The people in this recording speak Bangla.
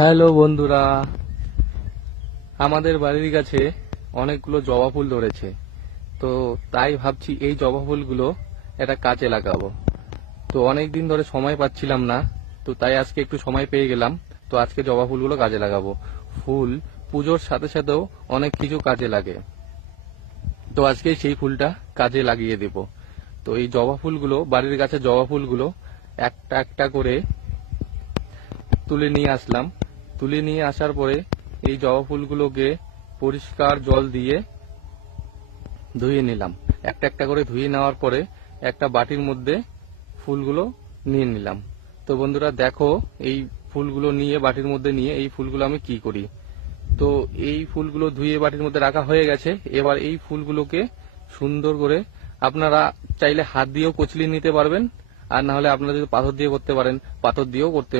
হ্যালো বন্ধুরা, আমাদের বাড়ির কাছে অনেকগুলো জবা ফুল ধরেছে। তো তাই ভাবছি এই জবা ফুলগুলো একটা কাজে লাগাবো। তো অনেক দিন ধরে সময় পাচ্ছিলাম না, তো তাই আজকে একটু সময় পেয়ে গেলাম। তো আজকে জবা ফুলগুলো কাজে লাগাবো। ফুল পুজোর সাথে সাথেও অনেক কিছু কাজে লাগে, তো আজকে সেই ফুলটা কাজে লাগিয়ে দেব। তো এই জবা ফুলগুলো, বাড়ির কাছে জবা ফুলগুলো একটা একটা করে তুলে নিয়ে আসলাম। তুলে নিয়ে আসার পরে এই জবা ফুলগুলোকে পরিষ্কার জল দিয়ে ধুয়ে নিলাম। একটা একটা করে ধুয়ে নেওয়ার পরে একটা বাটির মধ্যে ফুলগুলো নিয়ে নিলাম। তো বন্ধুরা দেখো, এই ফুলগুলো নিয়ে বাটির মধ্যে নিয়ে এই ফুলগুলো আমি কি করি। তো এই ফুলগুলো ধুয়ে বাটির মধ্যে রাখা হয়ে গেছে। এবার এই ফুলগুলোকে সুন্দর করে আপনারা চাইলে হাত দিয়েও কচলিয়ে নিতে পারবেন, আর না হলে আপনারা যদি পাথর দিয়ে করতে পারেন, পাথর দিয়েও করতে